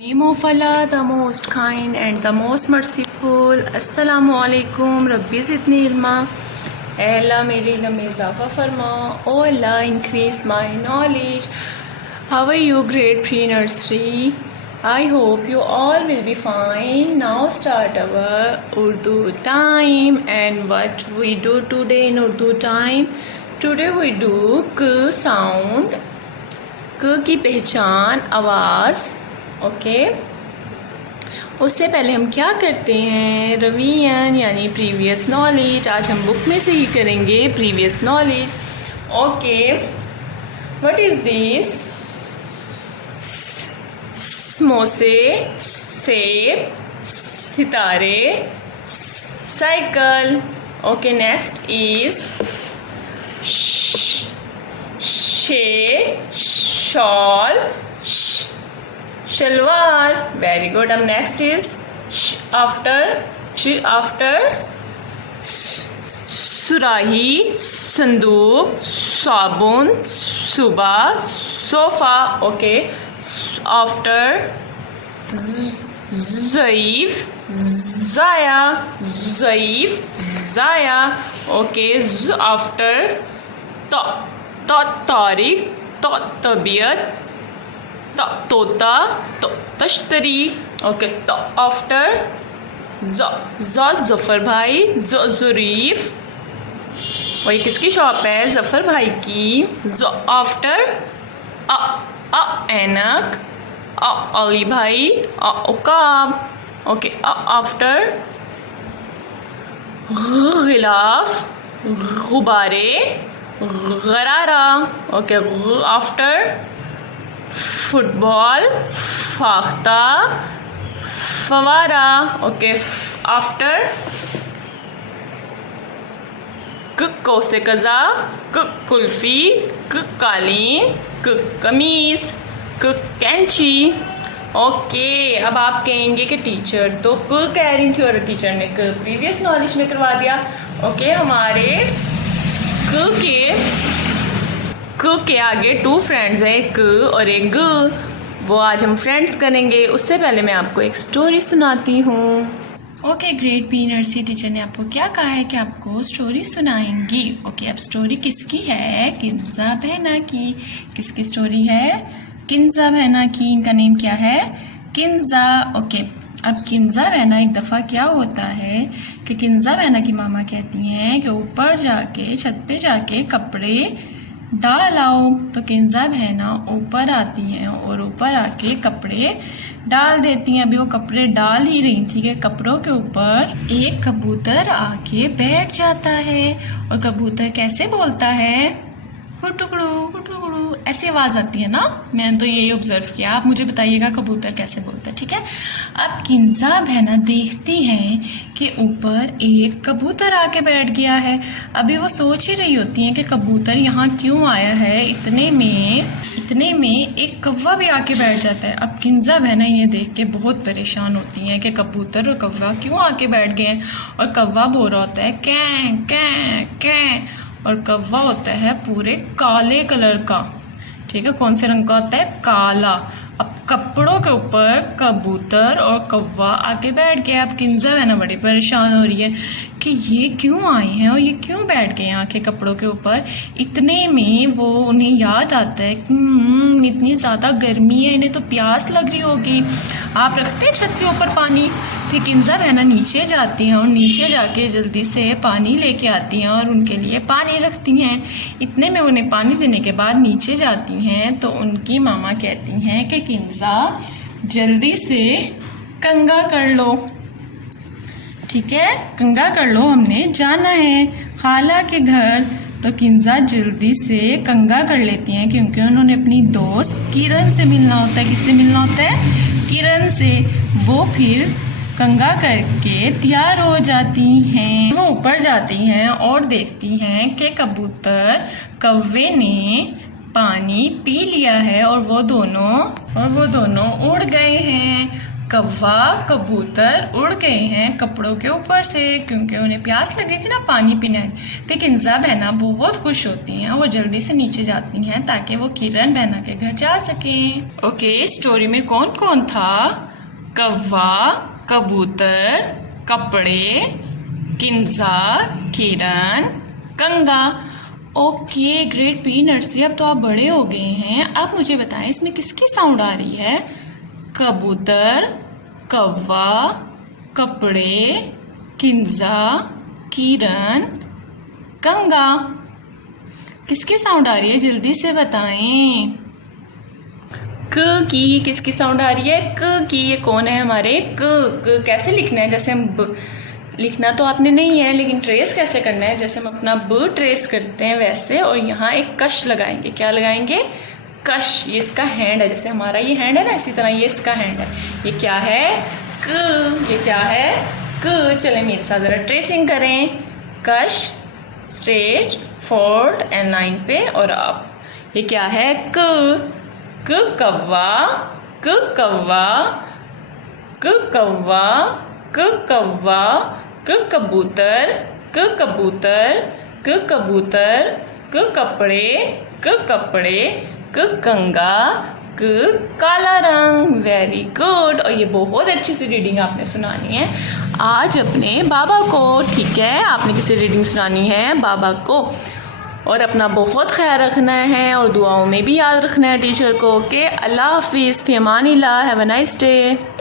Name of Allah, the most kind and the most merciful. Assalamu alaikum. Rabbi zidni ilma. Allah मेरे इल्म में इजाफा फरमा. Oh Allah, increase my knowledge. How are you, grade 3 nursery? I hope you all will be fine. Now start our Urdu time. And what we do today in Urdu time? Today we do k sound. k की पहचान आवाज़. Okay उससे पहले हम क्या करते हैं, revision यानी प्रीवियस नॉलेज. आज हम बुक में से ही करेंगे previous knowledge. Okay, what is this? समोसे, सेब, सितारे, साइकिल. ओके, नेक्स्ट इज शॉल, शलवार. Very good. अब नेक्स्ट इज आफ्टर, सुराही, संदूक, साबुन, सुबह, सोफा. ओके, आफ्टर, ज़ईफ, ज़ाया, ज़ईफ, ज़ाया. ओके, आफ्टर, तारिक, तबीयत, तोता, तश्तरी. ओके, तो आफ्टर, जफर भाई, ज़रीफ. वही किसकी शॉप है? जफर भाई की. आफ्टर, ऐनक, अली भाई, उकाब. ओके, आफ्टर, गिलाफ, गुब्बारे, गरारा. ओके, आफ्टर, फुटबॉल, फाख्ता, फवारा. ओके, आफ्टर, कोसे कज़ा, कुल्फी, कालीन, कमीज, कैंची. ओके, अब आप कहेंगे कि टीचर तो कह रही थी और टीचर ने प्रीवियस नॉलेज में करवा दिया. ओके, हमारे के आगे 2 फ्रेंड्स हैं, एक और एक ग. वो आज हम फ्रेंड्स करेंगे. उससे पहले मैं आपको एक स्टोरी सुनाती हूँ. Okay, grade B nursery teacher ने आपको क्या कहा है कि आपको स्टोरी सुनाएंगी. ओके, अब स्टोरी किसकी है? किंजा बहना की. किसकी स्टोरी है? किंजा बहना की. इनका नेम क्या है? किंजा. ओके, अब किंजा बहना एक दफ़ा क्या होता है कि किंजा बहना की मामा कहती हैं कि ऊपर जाके छत पे जाके कपड़े डाल आओ. तो किंजा बहना ऊपर आती हैं और ऊपर आके कपड़े डाल देती हैं. अभी वो कपड़े डाल ही रही थी कि कपड़ों के ऊपर एक कबूतर आके बैठ जाता है. और कबूतर कैसे बोलता है? हुटुकड़ू हुटुकड़ू, ऐसी आवाज़ आती है ना. मैंने तो यही ऑब्जर्व किया. आप मुझे बताइएगा कबूतर कैसे बोलता है. ठीक है. अब किंजा बहना देखती हैं कि ऊपर एक कबूतर आके बैठ गया है. अभी वो सोच ही रही होती हैं कि कबूतर यहाँ क्यों आया है. इतने में एक कौवा भी आके बैठ जाता है. अब किंजा बहना ये देख के बहुत परेशान होती हैं कि कबूतर और कौवा क्यों आके बैठ गए हैं. और कौवा बोल रहा होता है कैं कैं कैं. और कौवा होता है पूरे काले कलर का. ठीक है, कौन से रंग का होता है? काला. अब कपड़ों के ऊपर कबूतर और कौवा आके बैठ गया. अब किंजा बहना बड़ी परेशान हो रही है कि ये क्यों आए हैं और ये क्यों बैठ गए हैं आके कपड़ों के ऊपर. इतने में वो उन्हें याद आता है कि इतनी ज़्यादा गर्मी है, इन्हें तो प्यास लग रही होगी. आप रखते हैं छत के ऊपर पानी. फिर किंजा बहना नीचे जाती हैं और नीचे जाके जल्दी से पानी लेके आती हैं और उनके लिए पानी रखती हैं. इतने में उन्हें पानी देने के बाद नीचे जाती हैं तो उनकी मामा कहती हैं कि किंजा जल्दी से कंघा कर लो. ठीक है, कंघा कर लो, हमने जाना है खाला के घर. तो किंजा जल्दी से कंघा कर लेती हैं क्योंकि उन्होंने अपनी दोस्त किरण से मिलना होता है. किससे मिलना होता है? किरण से. वो फिर कंघा करके तैयार हो जाती हैं. वो ऊपर जाती हैं और देखती हैं कि कबूतर कौवे ने पानी पी लिया है और वो दोनों उड़ गए हैं. कौवा कबूतर उड़ गए हैं कपड़ों के ऊपर से क्योंकि उन्हें प्यास लगी थी ना पानी पीना है। फिर किंजा बहना बहुत खुश होती हैं, वो जल्दी से नीचे जाती हैं ताकि वो किरण बहना के घर जा सकें। ओके, स्टोरी में कौन कौन था? कौवा, कबूतर, कपड़े, किंजा, किरण, कंगा। ओके ग्रेड पी नर्सरी, अब तो आप बड़े हो गए हैं। अब मुझे बताएं इसमें किसकी साउंड आ रही है? कबूतर, कौवा, कपड़े, किंजा, किरण, कंगा। किसकी साउंड आ रही है? जल्दी से बताएं। क की किसकी साउंड आ रही है? क की। ये कौन है हमारे? क कैसे लिखना है? जैसे हम लिखना तो आपने नहीं है, लेकिन ट्रेस कैसे करना है? जैसे हम अपना ब ट्रेस करते हैं वैसे, और यहाँ एक कश लगाएंगे। क्या लगाएंगे? कश। ये इसका हैंड है, जैसे हमारा ये हैंड है ना, इसी तरह ये इसका हैंड है। ये क्या है? क। ये क्या है? क। चले मेरे साथ जरा ट्रेसिंग करें। कश, स्ट्रेट, फोल्ड एंड लाइन पे और अप। ये क्या है? क। क कौवा, क कौवा, क कौवा, क कौवा, क कबूतर, क कबूतर, क कबूतर, क कपड़े, क कपड़े, क कंगा, क काला रंग। Very good. और ये बहुत अच्छी सी रीडिंग आपने सुनानी है आज अपने बाबा को। ठीक है, आपने किसी रीडिंग सुनानी है बाबा को। और अपना बहुत ख्याल रखना है और दुआओं में भी याद रखना है टीचर को। कि अल्लाह हाफिज़, फ़ी अमानिल्लाह, हैव अ नाइस डे।